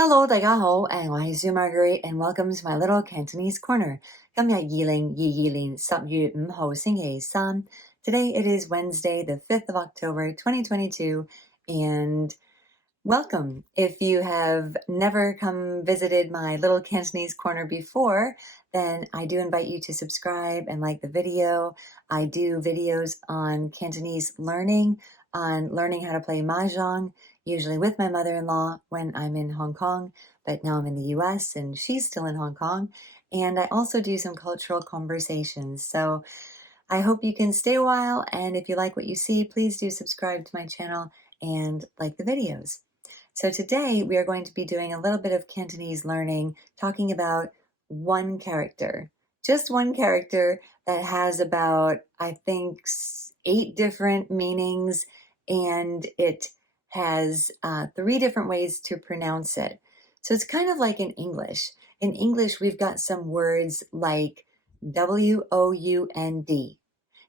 Hello，大家好，我係 Sue Marguerite and welcome to my little Cantonese corner. 今日2022年10月5號星期三. Today it is Wednesday, the 5th of October, 2022, and welcome. If you have never come visited my little Cantonese corner before, then I do invite you to subscribe and like the video. I do videos on Cantonese learning, on learning how to play mahjong, usually with my mother-in-law when I'm in Hong Kong, but now I'm in the US and she's still in Hong Kong. And I also do some cultural conversations. So I hope you can stay a while, and if you like what you see, please do subscribe to my channel and like the videos. So today we are going to be doing a little bit of Cantonese learning, talking about one character, just one character that has about, I think, 8 different meanings, and it has 3 different ways to pronounce it. So it's kind of like in English. In English, we've got some words like W-O-U-N-D.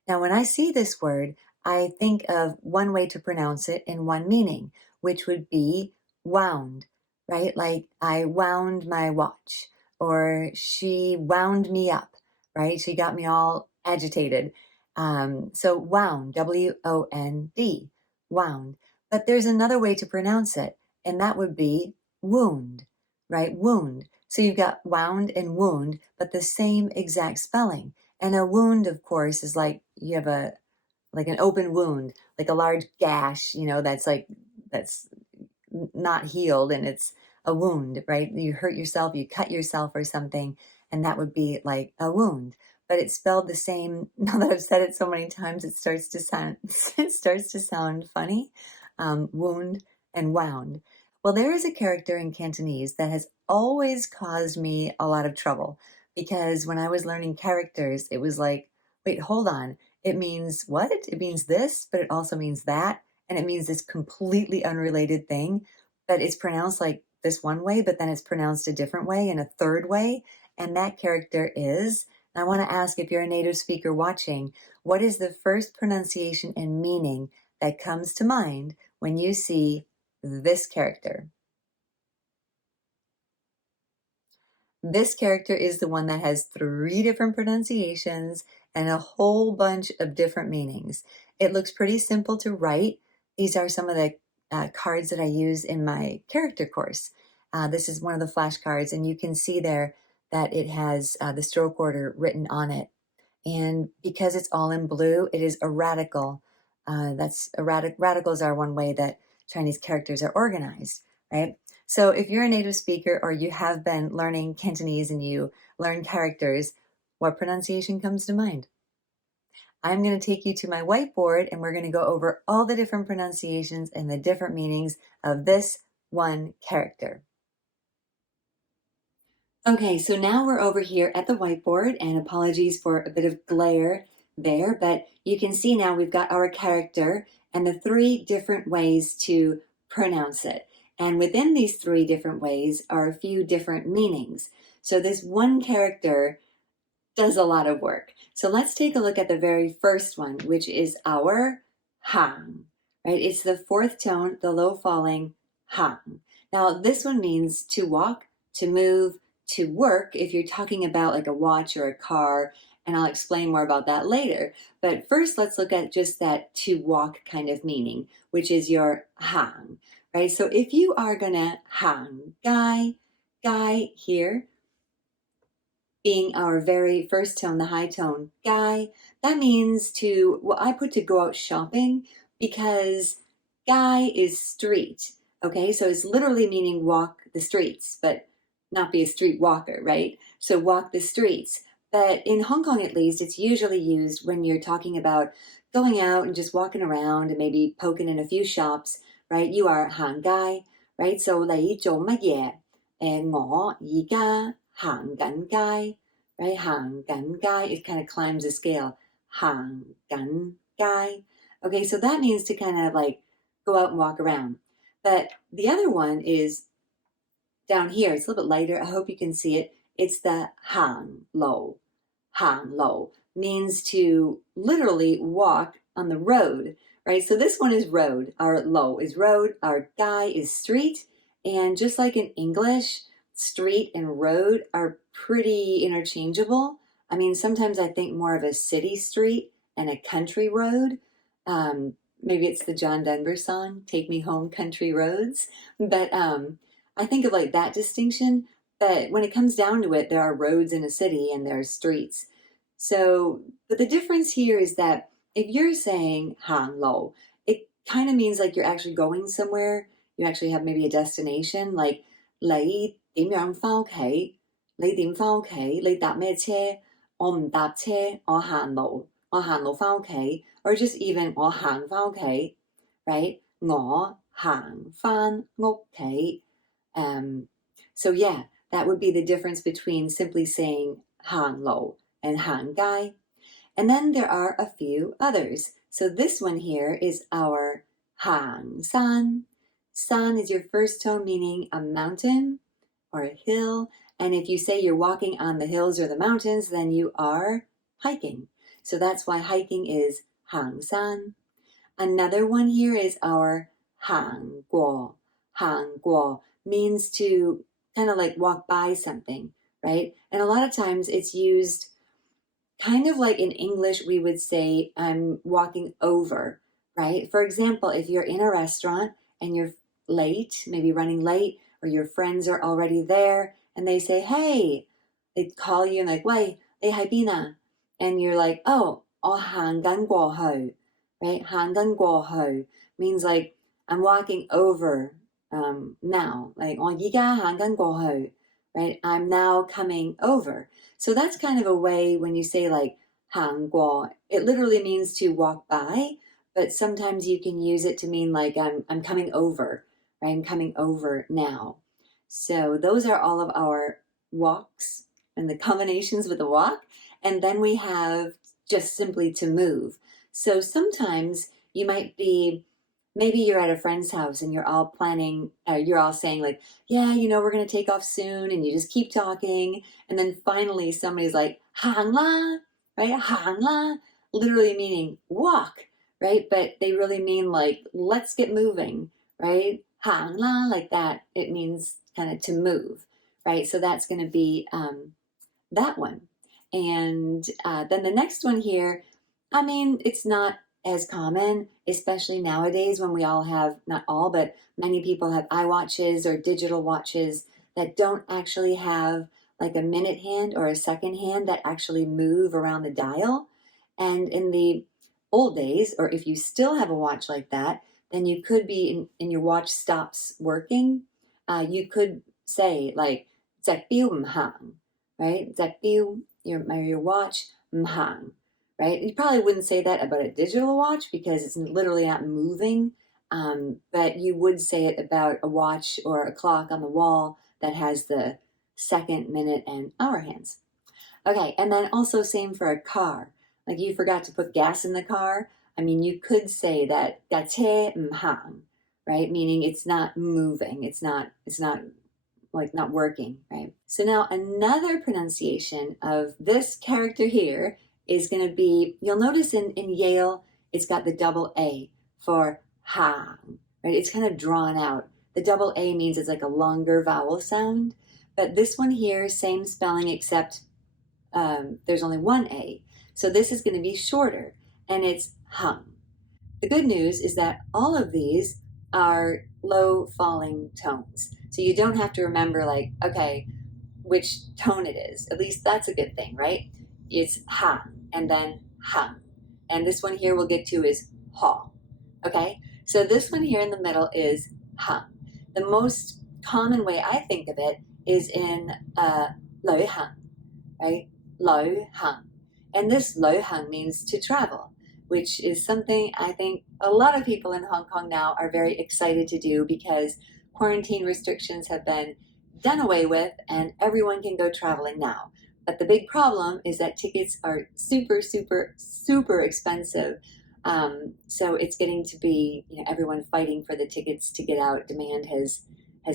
Now, when I see this word, I think of one way to pronounce it in one meaning, which would be wound, right? Like I wound my watch, or she wound me up, right? She got me all agitated. So wound, W-O-N-D, wound. But there's another way to pronounce it, and that would be wound, right? Wound. So you've got wound and wound, but the same exact spelling. And a wound, of course, is like you have like an open wound, like a large gash, that's not healed, and it's a wound, right? You hurt yourself, you cut yourself or something, and that would be like a wound. But it's spelled the same. Now that I've said it so many times, it starts to sound funny. Wound and wound. Well, there is a character in Cantonese that has always caused me a lot of trouble, because when I was learning characters, it was like, wait, hold on. It means what? It means this, but it also means that. And it means this completely unrelated thing, but it's pronounced like this one way, but then it's pronounced a different way and a third way. And that character is, I want to ask, if you're a native speaker watching, what is the first pronunciation and meaning that comes to mind when you see this character? This character is the one that has 3 different pronunciations and a whole bunch of different meanings. It looks pretty simple to write. These are some of the cards that I use in my character course. This is one of the flashcards, and you can see there that it has the stroke order written on it. And because it's all in blue, it is a radical. Radicals are one way that Chinese characters are organized, right? So if you're a native speaker or you have been learning Cantonese and you learn characters, what pronunciation comes to mind? I'm going to take you to my whiteboard, and we're going to go over all the different pronunciations and the different meanings of this one character. Okay, so now we're over here at the whiteboard, and apologies for a bit of glare there, but you can see now we've got our character and the 3 different ways to pronounce it. And within these 3 different ways are a few different meanings. So this one character does a lot of work. So let's take a look at the very first one, which is our hang, right? It's the 4th tone, the low falling hang. Now this one means to walk, to move, to work, if you're talking about like a watch or a car, and I'll explain more about that later. But first, let's look at just that to walk kind of meaning, which is your hang, right? So if you are gonna hang gai here, being our very first tone, the high tone, gai, that means to, well, I put to go out shopping, because gai is street, okay? So it's literally meaning walk the streets, but not be a street walker, right? So walk the streets. But in Hong Kong, at least, it's usually used when you're talking about going out and just walking around and maybe poking in a few shops, right? You are 行街, right? So 你做乜嘢？我而家行緊街, right? 行緊街, it kind of climbs a scale. 行緊街. Okay, so that means to kind of like go out and walk around. But the other one is down here. It's a little bit lighter. I hope you can see it. It's the hang lo. Hang lo means to literally walk on the road, right? So this one is road. Our lo is road. Our gai is street. And just like in English, street and road are pretty interchangeable. I mean, sometimes I think more of a city street and a country road. Maybe it's the John Denver song, Take Me Home Country Roads. But I think of like that distinction. But when it comes down to it, there are roads in a city and there are streets. So, but the difference here is that if you're saying hang lo, it kind of means like you're actually going somewhere. You actually have maybe a destination, like 你點樣返屋企？你點返屋企？你搭咩車？我唔搭車，我行路返屋企，or just even 我行返屋企，right？我行返屋企。So yeah, that would be the difference between simply saying 行路 and 行街. And then there are a few others. So this one here is our 行山. San is your first tone, meaning a mountain or a hill. And if you say you're walking on the hills or the mountains, then you are hiking. So that's why hiking is 行山. Another one here is our 行过. 行过 means to kind of like walk by something, right? And a lot of times it's used kind of like in English, we would say, I'm walking over, right? For example, if you're in a restaurant and you're late, maybe running late, or your friends are already there and they say, hey, they call you and like, 喂，你喺邊啊? And you're like, oh, 我行緊過去, right? 行緊過去 means like, I'm walking over now. Like, 我而家行緊過去, right? I'm now coming over. So that's kind of a way when you say like 行過, it literally means to walk by, but sometimes you can use it to mean like I'm coming over, right? I'm coming over now. So those are all of our walks and the combinations with the walk. And then we have just simply to move. So sometimes you might be, maybe you're at a friend's house and you're all planning, you're all saying like, yeah, you know, we're going to take off soon. And you just keep talking. And then finally somebody's like, 行啦, right? 行啦, literally meaning walk, right? But they really mean like, let's get moving, right? 行啦, like that. It means kind of to move, right? So that's going to be that one. And then the next one here, I mean, it's not as common, especially nowadays when we all have, not all, but many people have iWatches or digital watches that don't actually have like a minute hand or a second hand that actually move around the dial. And in the old days, or if you still have a watch like that, then you could be in your watch stops working. You could say like 隻錶唔行, right? 隻錶, your watch 唔行, right? You probably wouldn't say that about a digital watch because it's literally not moving, but you would say it about a watch or a clock on the wall that has the second, minute, and hour hands. Okay, and then also same for a car. Like you forgot to put gas in the car. I mean, you could say that 架車唔行, right? Meaning it's not moving. It's not like not working, right? So now another pronunciation of this character here is going to be, you'll notice in Yale, it's got the double A for hang, right? It's kind of drawn out. The double A means it's like a longer vowel sound, but this one here, same spelling except there's only one A. So this is going to be shorter and it's hung. The good news is that all of these are low falling tones. So you don't have to remember like, okay, which tone it is. At least that's a good thing, right? It's ha and then hung. And this one here we'll get to is ha. Okay? So this one here in the middle is hung. The most common way I think of it is in 旅行, right? 旅行. And this 旅行 means to travel, which is something I think a lot of people in Hong Kong now are very excited to do because quarantine restrictions have been done away with and everyone can go traveling now. But the big problem is that tickets are super, super, super expensive. So it's getting to be, you know, everyone fighting for the tickets to get out. Demand has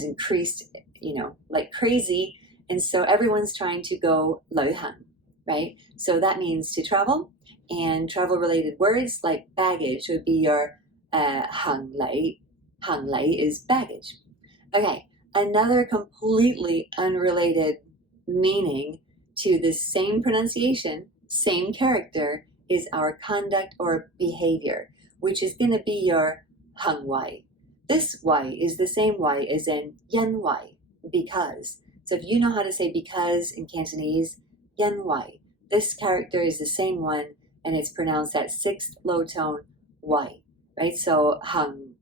increased, you know, like crazy. And so everyone's trying to go 旅行, right? So that means to travel. And travel-related words like baggage would be your 行李. 行李 is baggage. Okay, Another completely unrelated meaning to the same pronunciation, same character, is our conduct or behavior, which is going to be your hung wai. This y is the same y as in yen y, because. So if you know how to say because in Cantonese, yen y. This character is the same one, and it's pronounced that sixth low tone y, right? So hung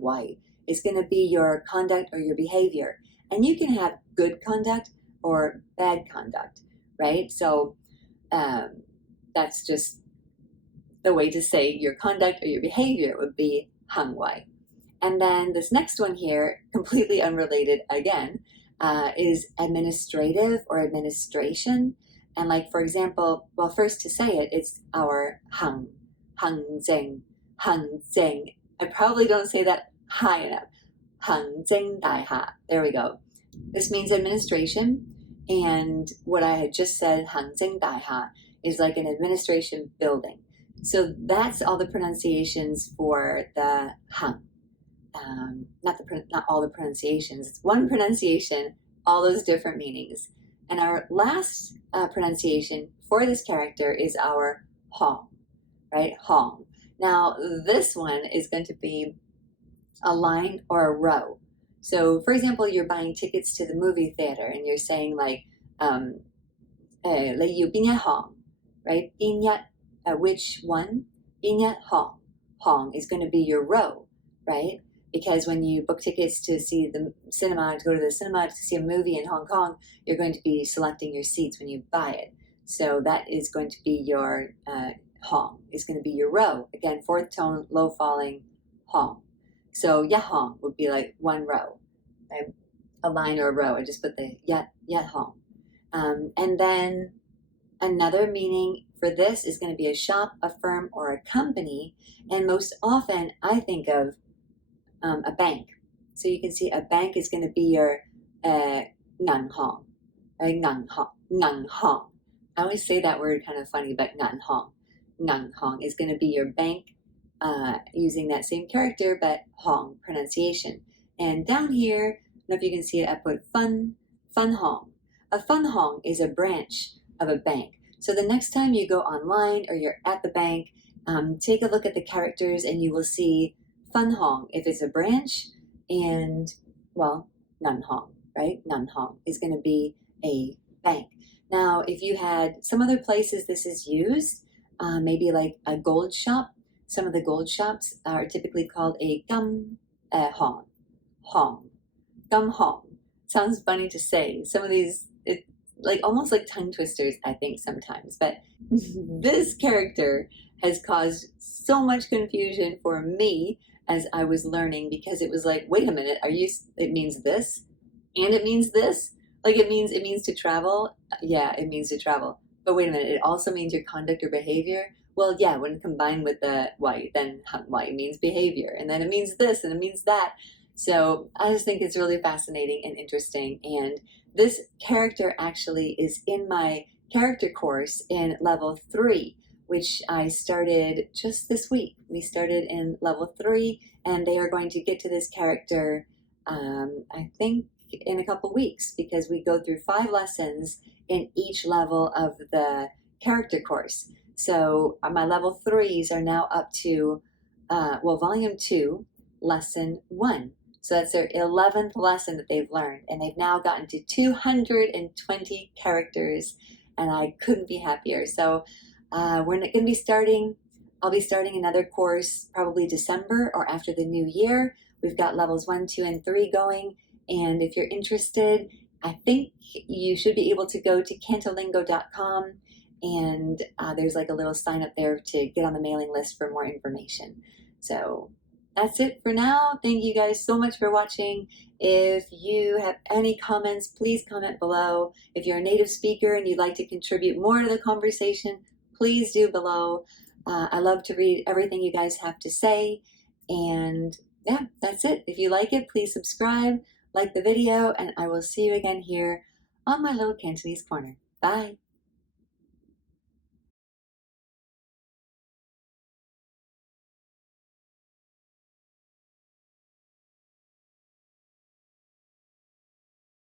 y is going to be your conduct or your behavior. And you can have good conduct or bad conduct, right? So that's just the way to say your conduct or your behavior would be hang wai. And then this next one here, completely unrelated again, is administrative or administration. And like, for example, well, first to say it, it's our hang zeng. I probably don't say that high enough. Hang zeng dai ha. There we go. This means administration. And what I had just said, hang zeng dai ha, is like an administration building. So that's all the pronunciations for the hang. Not all the pronunciations. It's one pronunciation, all those different meanings. And our last pronunciation for this character is our hong, right? Hong. Now, this one is going to be a line or a row. So, for example, you're buying tickets to the movie theater and you're saying like, hong, right? Which one? Hong. Hong is going to be your row, right? Because when you book tickets to see the cinema, to go to the cinema to see a movie in Hong Kong, you're going to be selecting your seats when you buy it. So that is going to be your hong, is going to be your row. Again, fourth tone, low falling, hong. So ya hong would be like one row, right? A line or a row. I just put the ya hong. And then another meaning for this is going to be a shop, a firm, or a company. And most often I think of a bank. So you can see a bank is going to be your ngang hong, right? Ngang hong. I always say that word kind of funny, but ngang hong is going to be your bank using that same character, but hong pronunciation. And down here, I don't know if you can see it, I put fun hong. A fun hong is a branch of a bank. So the next time you go online or you're at the bank, take a look at the characters and you will see fun hong if it's a branch, and well, ngan hong, right? Ngan hong is going to be a bank. Now, if you had some other places this is used, maybe like a gold shop, some of the gold shops are typically called a gum hong. Gum hong. Sounds funny to say. Some of these, like almost like tongue twisters, I think sometimes. But this character has caused so much confusion for me as I was learning, because it was like, wait a minute, it means this and it means this? Like it means to travel? Yeah, it means to travel. But wait a minute, it also means your conduct or behavior? Well, yeah, when combined with the wai, then wai means behavior. And then it means this and it means that. So I just think it's really fascinating and interesting. And this character actually is in my character course in level 3, which I started just this week. We started in level 3, and they are going to get to this character, I think, in a couple weeks, because we go through 5 lessons in each level of the character course. So my level 3s are now up to, volume 2, lesson 1. So that's their 11th lesson that they've learned, and they've now gotten to 220 characters, and I couldn't be happier. So we're going to be starting, I'll be starting another course probably December or after the new year. We've got levels 1, 2, and 3 going, and if you're interested, I think you should be able to go to cantolingo.com, and there's like a little sign up there to get on the mailing list for more information. So that's it for now. Thank you guys so much for watching. If you have any comments, please comment below. If you're a native speaker and you'd like to contribute more to the conversation, please do below. I love to read everything you guys have to say. And yeah, that's it. If you like it, please subscribe, like the video, and I will see you again here on my little Cantonese corner. Bye.